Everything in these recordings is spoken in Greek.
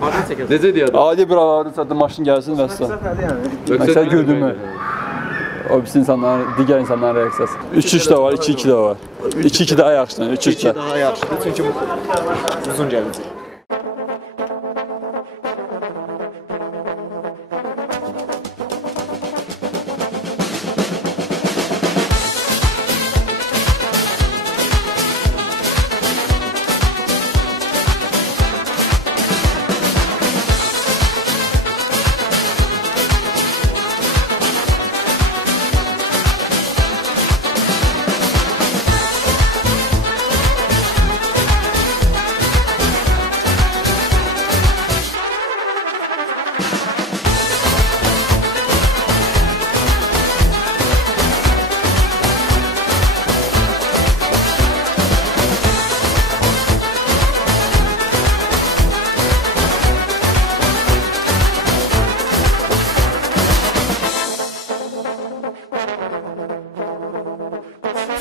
Necə deyədim? Adi bir aradı çatdı maşın gəlsin və s. Məqsəd güldürmə. O birisi insanların, digər insanların reaksiyası. 3-3 də var, 2-2 də var. 2-2 daha yaxşıdır, 3-3 də. Daha yaxşıdır çünki uzun gələcək.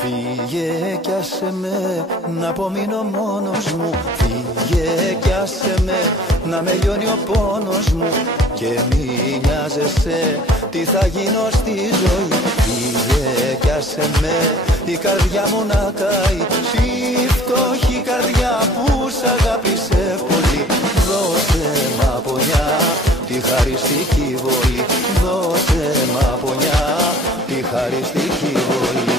Φύγε κι άσε με να απομείνω μόνος μου. Φύγε κι άσε με να με λιώνει ο πόνος μου. Και μη νοιάζεσαι τι θα γίνω στη ζωή. Φύγε κι άσε με η καρδιά μου να καεί. Στη φτωχή καρδιά που σ' αγάπησε πολύ. Δώσε μ' απονιά τη χαριστική βολή. Δώσε μ' απονιά τη χαριστική βολή.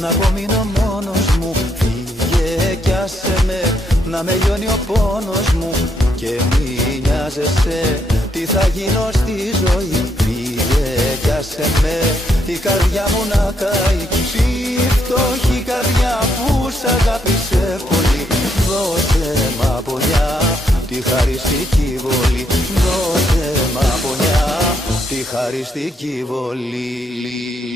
Να απομείνω μόνος μου. Φύγε κι άσε με να με λιώνει ο πόνος μου. Και μη νοιάζεσαι τι θα γίνω στη ζωή. Φύγε κι άσε με η καρδιά μου να καεί. Στη φτωχή καρδιά που σ' αγάπησε πολύ. Δώσε μ' απονιά τη χαριστική βολή. Δώσε μ' απονιά τη χαριστική βολή.